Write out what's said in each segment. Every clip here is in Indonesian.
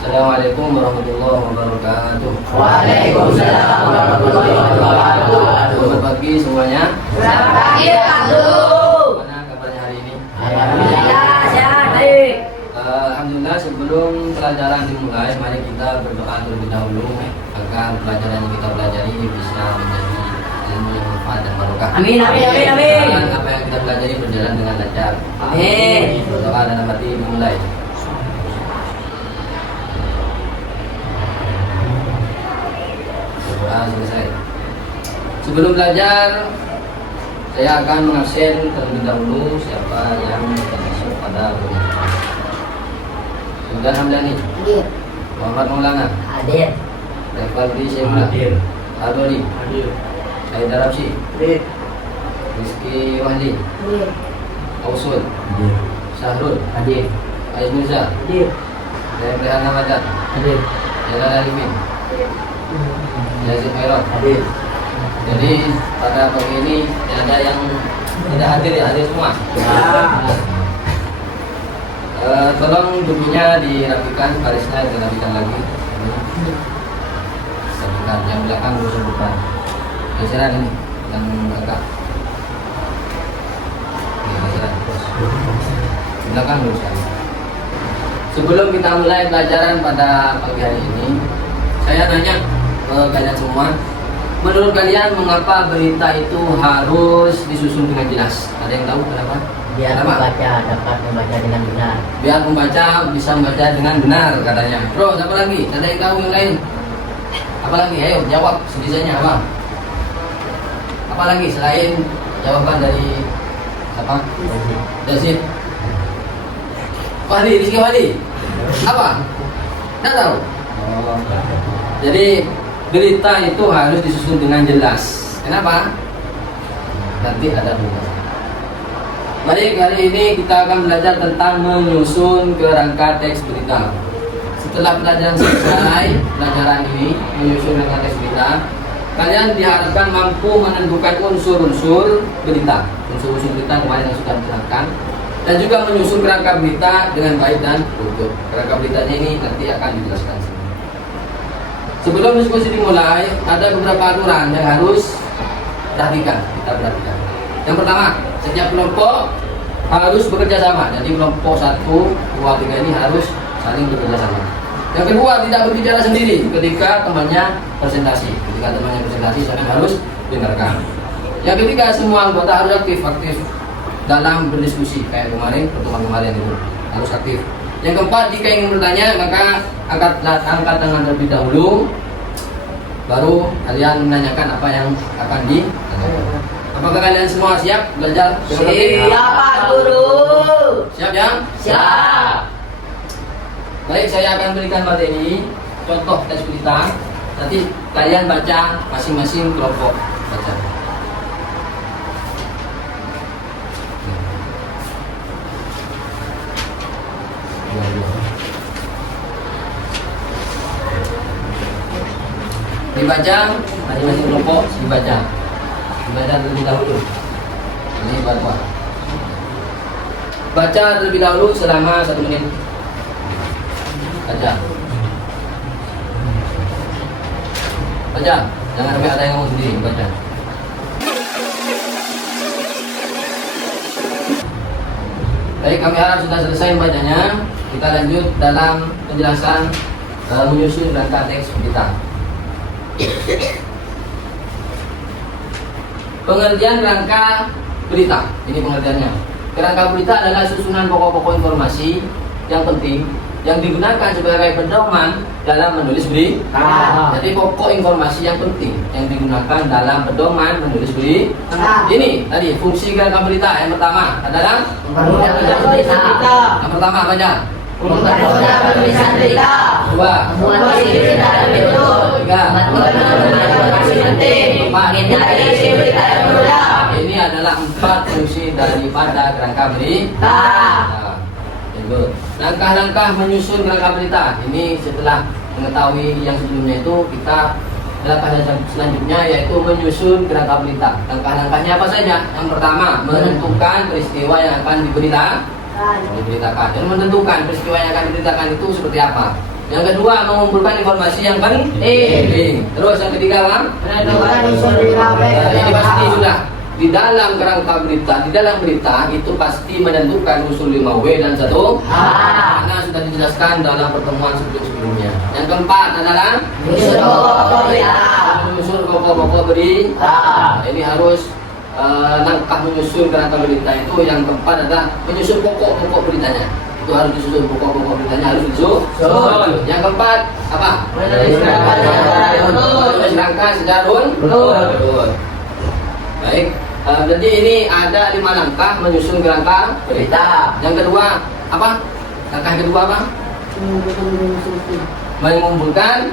Assalamualaikum warahmatullahi wabarakatuh. Waalaikumsalam warahmatullahi wabarakatuh. Selamat pagi semuanya. Selamat pagi, Pak Guru. Mana kabarnya hari ini? Alhamdulillah sehat, baik. Alhamdulillah, sebelum pelajaran dimulai, mari kita berdoa terlebih dahulu agar pelajaran yang kita pelajari bisa menjadi ilmu yang manfaat dan barokah. Amin, amin, amin, amin. Dan apa yang kita pelajari berjalan dengan lancar. Amin. Berdoa dalam hati dimulai. Berdoa selesai. Sebelum belajar, saya akan mengabsen terlebih dahulu siapa yang masuk pada rumah. Sudah Hamdani, Hadir. Muhammad Maulana, Hadir. Refaldi Syemula, Adoli, Said Arabsi, Hadir. Rizky Wahdi, Hadir. Ausul, Syahrul, Hadir. Ais Musa, Hadir. Rehan Ramadan, Hadir. Jalal Alimin, Yazid Khairot. Hadir. Jadi pada pagi ini ada yang tidak hadir ya, hadir semua. Tolong bukunya dirapikan, barisnya dirapikan lagi. Rapikan yang belakang urusan depan. Geseran ini yang agak. Ini geseran. Belakang luruskan. Sebelum kita mulai pelajaran pada pagi hari ini, saya nanya ke kalian semua, menurut kalian mengapa berita itu harus disusun dengan jelas? Ada yang tahu kenapa? Biar Kenapa? pembaca dapat membaca dengan benar. Biar pembaca bisa membaca dengan benar katanya. Bro, apa lagi? Ada yang tahu yang lain? Apa lagi? Ayo jawab sendirinya apa? Apa lagi selain jawaban dari apa? Yazid. Wahdi, Rizky Wahdi. Apa? Tidak tahu. Oh. Jadi berita itu harus disusun dengan jelas. Kenapa? Nanti ada berita. Baik, hari ini kita akan belajar tentang menyusun kerangka teks berita. Setelah pelajaran selesai, pelajaran ini menyusun kerangka teks berita, kalian diharapkan mampu menentukan unsur-unsur berita. Unsur-unsur berita kemarin yang sudah diterangkan, dan juga menyusun kerangka berita dengan baik dan utuh. Kerangka beritanya ini nanti akan dijelaskan. Sebelum diskusi dimulai, ada beberapa aturan yang harus kita perhatikan. Yang pertama, setiap kelompok harus bekerja sama. Jadi kelompok 1, 2, 3 ini harus saling bekerja sama. Yang kedua, tidak berbicara sendiri ketika temannya presentasi. Ketika temannya presentasi, kalian harus dengarkan. Yang ketiga, semua anggota harus aktif dalam berdiskusi. Kayak kemarin, pertemuan kemarin itu harus aktif. Yang keempat, jika ingin bertanya, maka angkat tangan terlebih dahulu, baru kalian menanyakan apa yang akan ditanyakan. Apakah kalian semua siap belajar? Siap, Pak Guru. Siap ya? Siap. Baik, saya akan berikan materi contoh teks berita. Nanti kalian baca masing-masing kelompok baca. Dibaca masing-masing kelompok dibaca terlebih dahulu. Ini baca. Baca terlebih dahulu selama 1 menit. Baca. Baca. Jangan sampai ada yang ngomong sendiri. Baca. Baik, kami harap sudah selesai membacanya. Kita lanjut dalam penjelasan menyusun kerangka teks berita. Pengertian kerangka berita. Ini pengertiannya. Kerangka berita adalah susunan pokok-pokok informasi yang penting yang digunakan sebagai pedoman dalam menulis berita. Jadi pokok informasi yang penting yang digunakan dalam pedoman menulis berita. Ini tadi fungsi kerangka berita. Yang pertama adalah Yang pertama baca. Mempermudah penulisan berita. Dua. Membuat isi berita lebih betul. Tiga. Membuat informasi penting. Menghindari isi berita yang mudah. Ini adalah 4 fungsi daripada kerangka berita. Langkah-langkah menyusun kerangka berita. Ini setelah mengetahui yang sebelumnya itu, kita langkah selanjutnya yaitu menyusun kerangka berita. Langkah-langkahnya apa saja? Yang pertama, menentukan peristiwa yang akan diberitakan. Dan menentukan peristiwa yang akan diberitakan itu seperti apa. Yang kedua, mengumpulkan informasi yang penting. Terus yang ketiga, Bang? Menentukan unsur 5W. Ini pasti sudah di dalam kerangka berita, di dalam berita itu pasti menentukan unsur 5W dan 1H. Karena sudah dijelaskan dalam pertemuan sebelumnya. Yang keempat adalah Unsur pokok berita. unsur pokok-pokok berita. Ini harus langkah menyusun kerangka berita itu. Yang keempat adalah menyusun pokok-pokok beritanya. Itu harus disusun, pokok-pokok beritanya harus disusun. Yang keempat apa? Menulis rangka secara runut. Menulis rangka secara runut. Baik. Jadi ini ada 5 langkah menyusun kerangka berita. Yang kedua apa? Langkah kedua apa? Mengumpulkan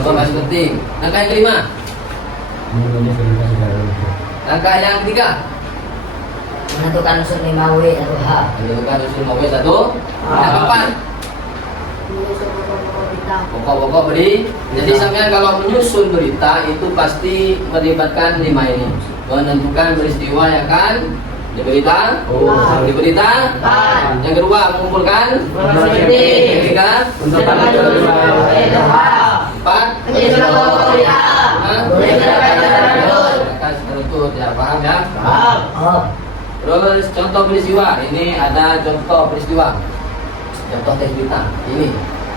informasi penting. Langkah yang kelima. Langkah yang ketiga. Menentukan unsur 5W atau H. Menentukan unsur 5W 1. Yang keempat. Pokok-pokok berita. Jadi sampean kalau menyusun berita itu pasti melibatkan 5 ini. Menentukan peristiwa yang akan diberitakan. Yang kedua, mengumpulkan Informasi penting. Yang ketiga, Menentukan unsur 5W atau H. empat, Menyusun pokok berita. Menulis rangka secara runut. Tertutup, ya paham ya? Paham. Terus contoh peristiwa, ini ada contoh peristiwa. Contoh teks berita. Ini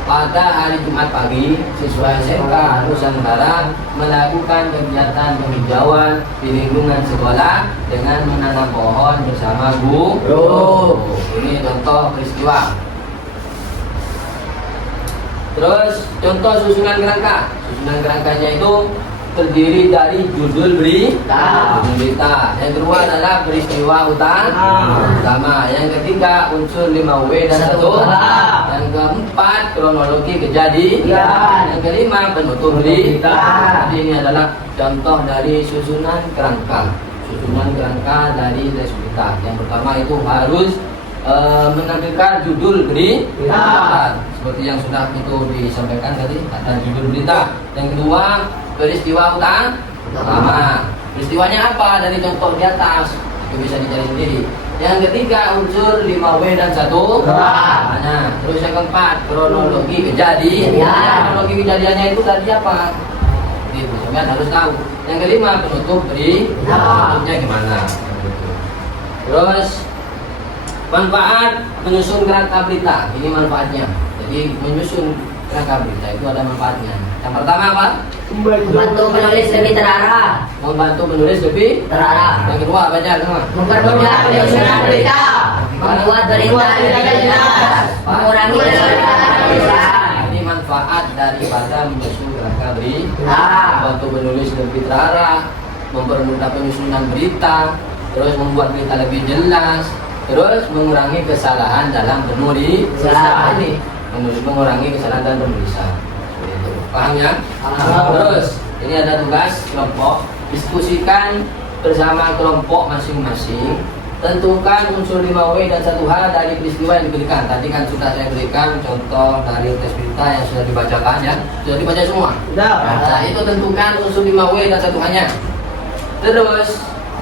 pada hari Jumat pagi, siswa SMK Nusantara melakukan kegiatan penghijauan di lingkungan sekolah dengan menanam pohon bersama guru. Ini contoh peristiwa. Terus contoh susunan kerangka. Susunan kerangkanya itu terdiri dari judul berita. Yang kedua adalah peristiwa utama. Yang ketiga unsur 5W dan 1H. Yang keempat kronologi kejadian. Yang kelima penutup berita. Jadi ini adalah contoh dari susunan kerangka. Susunan kerangka dari teks berita. Yang pertama itu harus menampilkan judul berita. Seperti yang sudah itu disampaikan tadi, ada judul berita. Yang kedua peristiwa utama. Peristiwanya apa? Dari contoh di atas itu bisa dicari sendiri. Yang ketiga unsur 5W dan 1H. Nah, terus yang keempat kronologi kejadian. Kronologi kejadiannya itu tadi apa? Itu sampean harus tahu. Yang kelima penutup penutupnya gimana? Terus manfaat menyusun kerangka berita. Ini manfaatnya. Jadi menyusun kerangka berita itu ada manfaatnya. Yang pertama apa? Membantu menulis lebih terarah. Membantu menulis lebih Terarah. Yang kedua baca semua. Mempermudah penyusunan berita. Membuat berita lebih jelas. Mengurangi kesulitan tulisan. Ini manfaat daripada menyusun kerangka berita. Nah. Membantu menulis lebih terarah, mempermudah penyusunan berita, terus membuat berita lebih jelas, terus mengurangi kesalahan dalam penulisan. Ini mengurangi kesalahan dalam penulisan. Itu. Paham ya? Paham. Terus ini ada tugas kelompok, diskusikan bersama kelompok masing-masing. Tentukan unsur 5W dan 1H dari peristiwa yang diberikan. Tadi kan sudah saya berikan contoh dari teks berita yang sudah dibacakan ya. Sudah dibaca semua. Nah, itu tentukan unsur 5W dan 1H-nya. Terus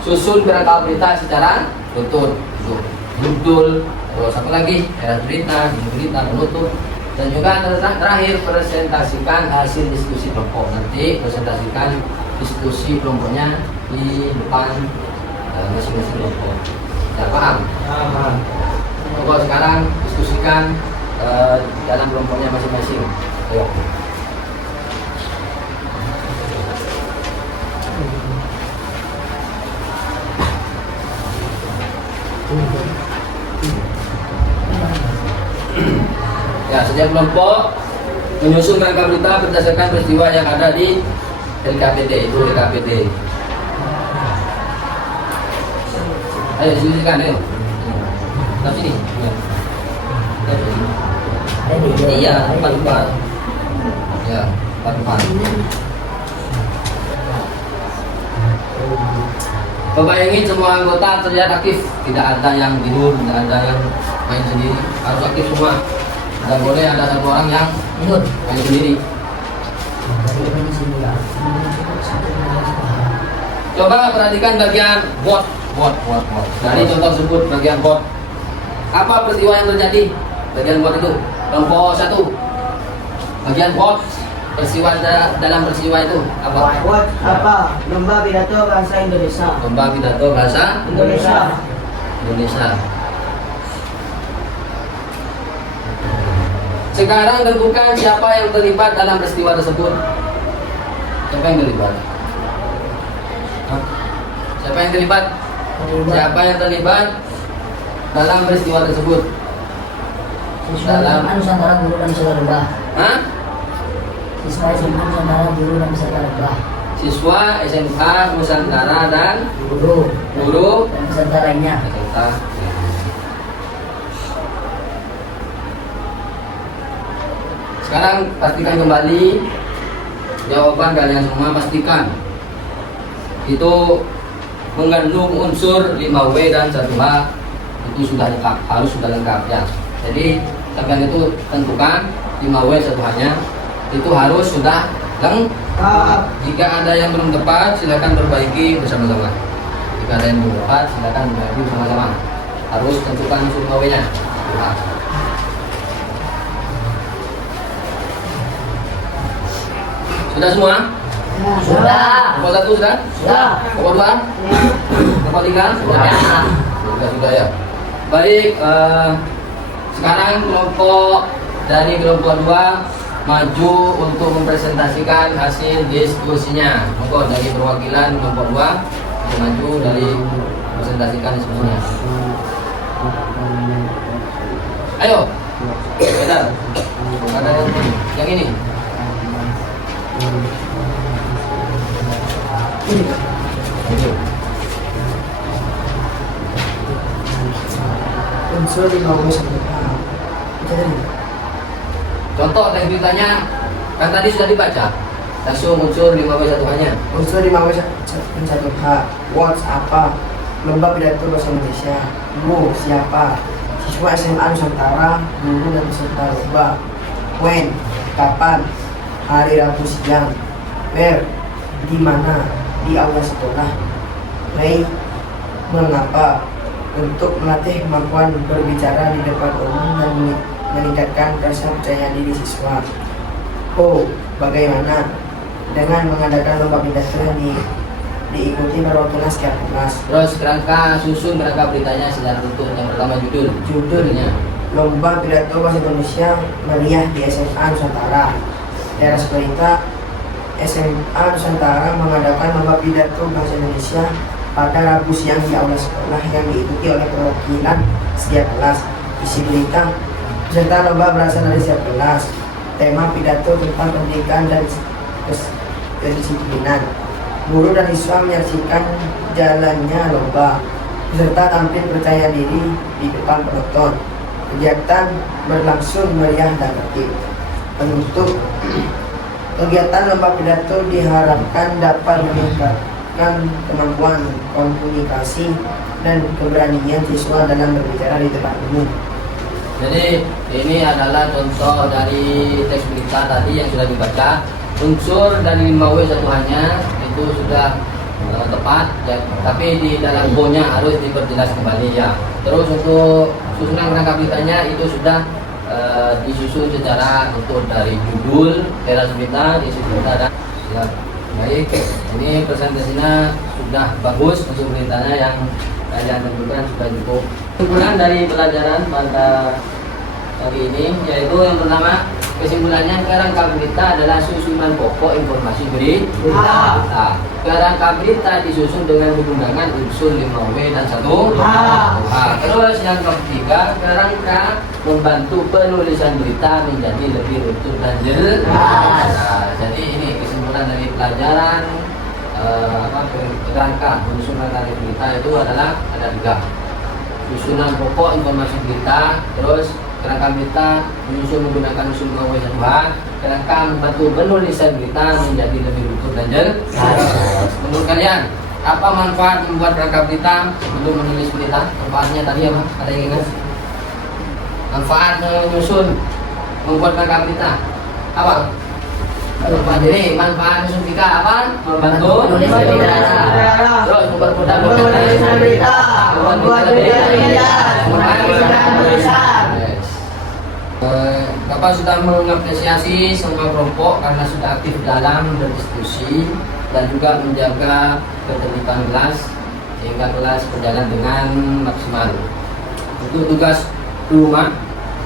susun kerangka berita secara runtut. Judul, terus apa lagi? Era berita, judul berita, penutup. Dan juga terakhir presentasikan hasil diskusi kelompok. Nanti presentasikan diskusi kelompoknya di depan masing-masing kelompok. Sudah paham? Coba sekarang diskusikan dalam kelompoknya masing-masing. Ayo. Ya, setiap kelompok menyusun kerangka berita berdasarkan peristiwa yang ada di LKPD. Itu LKPD. Ayo diskusikan, ayo. Ke sini. Iya, empat. Ya, empat. Bayangin semua anggota terlihat aktif, tidak ada yang tidur, tidak ada yang main sendiri, harus aktif semua. Dan boleh ada satu orang yang tidur, main sendiri. Coba perhatikan bagian bot. Dari contoh tersebut bagian bot. Apa peristiwa yang terjadi? Bagian bot itu kelompok 1. Bagian what dalam peristiwa itu apa? What apa? Lomba pidato bahasa Indonesia. Lomba pidato bahasa Indonesia. Indonesia. Sekarang tentukan siapa yang terlibat dalam peristiwa tersebut. Siapa yang terlibat? Hah? Siapa yang terlibat? Siapa yang terlibat dalam peristiwa tersebut? Siswa Nusantara Guru dan Wisata Lebah. Hah? Siswa SMA Nusantara Guru dan Wisata Lebah. Siswa SMK Nusantara dan Guru guru dan peserta lainnya. peserta. Sekarang pastikan kembali jawaban kalian semua, pastikan itu mengandung unsur 5W dan 1H, itu sudah lengkap, harus sudah lengkap ya. Jadi kalian itu tentukan 5W 1H-nya itu harus sudah lengkap. Jika ada yang belum tepat silakan perbaiki bersama-sama. Jika ada yang belum tepat silakan perbaiki bersama-sama. Harus tentukan unsur 5W-nya. Sudah semua? Sudah. Kelompok 1 sudah? Sudah. Kelompok 2? Kelompok 3? Sudah ya. Baik, sekarang dari kelompok 2 maju untuk mempresentasikan hasil diskusinya. Monggo dari perwakilan kelompok 2 maju dari presentasikan diskusinya. Ayo. Benar. Ada yang ini. Unsur 5W 1H. Contoh dari beritanya kan tadi sudah dibaca. Langsung unsur 5W 1H-nya. Unsur 5W 1H. What apa? Lomba pidato bahasa Indonesia. Who siapa? Siswa SMA Nusantara, guru dan peserta lomba. When kapan? Hari Rabu siang. Where di mana? Di aula sekolah. Why mengapa? Untuk melatih kemampuan berbicara di depan umum dan meningkatkan rasa percaya diri siswa. Oh, bagaimana? Dengan mengadakan lomba pidato yang diikuti perwakilan setiap kelas. Terus susun kerangka beritanya secara utuh. Yang pertama judulnya. Lomba pidato bahasa Indonesia meriah di SMA Nusantara. Daerah Seperita SMA Nusantara mengadakan lomba pidato bahasa Indonesia pada Rabu siang di aula sekolah yang diikuti oleh perwakilan setiap kelas. Isi berita, peserta lomba berasal dari setiap kelas. Tema pidato tentang pendidikan dan kedisiplinan. Guru dan siswa menyaksikan jalannya lomba. Peserta tampil percaya diri di depan penonton. Kegiatan berlangsung meriah dan tertib. Penutup, kegiatan lomba pidato diharapkan dapat meningkatkan kemampuan komunikasi dan keberanian siswa dalam berbicara di depan umum. Jadi ini adalah contoh dari teks berita tadi yang sudah dibaca. Unsur dari 5W 1H-nya itu sudah tepat ya, tapi di dalam bonya harus diperjelas kembali ya. Terus untuk susunan kerangka beritanya itu sudah disusun secara utuh dari judul, teras berita, isi berita dan ya. Baik, ini presentasinya sudah bagus untuk beritanya yang kalian tentukan sudah cukup. Kesimpulan dari pelajaran pada hari ini yaitu yang pertama, kesimpulannya kerangka berita adalah susunan pokok informasi berita. Kerangka berita disusun dengan menggunakan unsur 5W dan 1H. Terus yang ketiga, kerangka membantu penulisan berita menjadi lebih utuh dan jelas. Jadi ini kesimpulan dari pelajaran kerangka penyusunan dari berita itu adalah ada 3. Susunan pokok informasi berita, terus kerangka berita menyusun menggunakan unsur 5W 1H, kerangka membantu penulisan berita menjadi lebih utuh dan jelas. Menurut kalian, apa manfaat membuat kerangka berita untuk menulis berita? Manfaatnya tadi apa? Ada yang ingat? Manfaat menyusun membuat kerangka berita apa? Jadi manfaat menyusun berita apa? Membantu Menulis berita. Terus mempermudah Menulis berita. Membuat berita lebih jelas. Membantu Menulis tulisan. Yes. Bapak sudah mengapresiasi semua kelompok karena sudah aktif dalam berdiskusi dan juga menjaga ketertiban kelas sehingga kelas berjalan dengan maksimal. Untuk tugas rumah,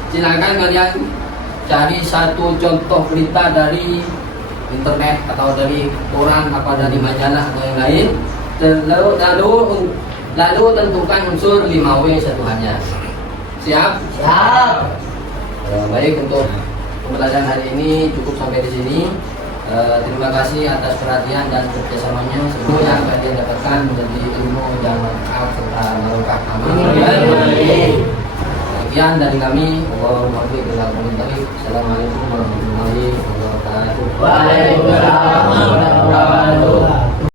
silakan kalian cari satu contoh berita dari internet atau dari koran apa dari majalah atau yang lain. Lalu tentukan unsur 5W satuannya. Siap? Siap. Baik, untuk pembelajaran hari ini cukup sampai di sini. Terima kasih atas perhatian dan kerjasamanya. Semoga yang kalian dapatkan menjadi ilmu yang manfaat serta barokah. Amin. Sekian dari kami. Assalamualaikum warahmatullahi wabarakatuh. Waalaikumsalam warahmatullahi wabarakatuh.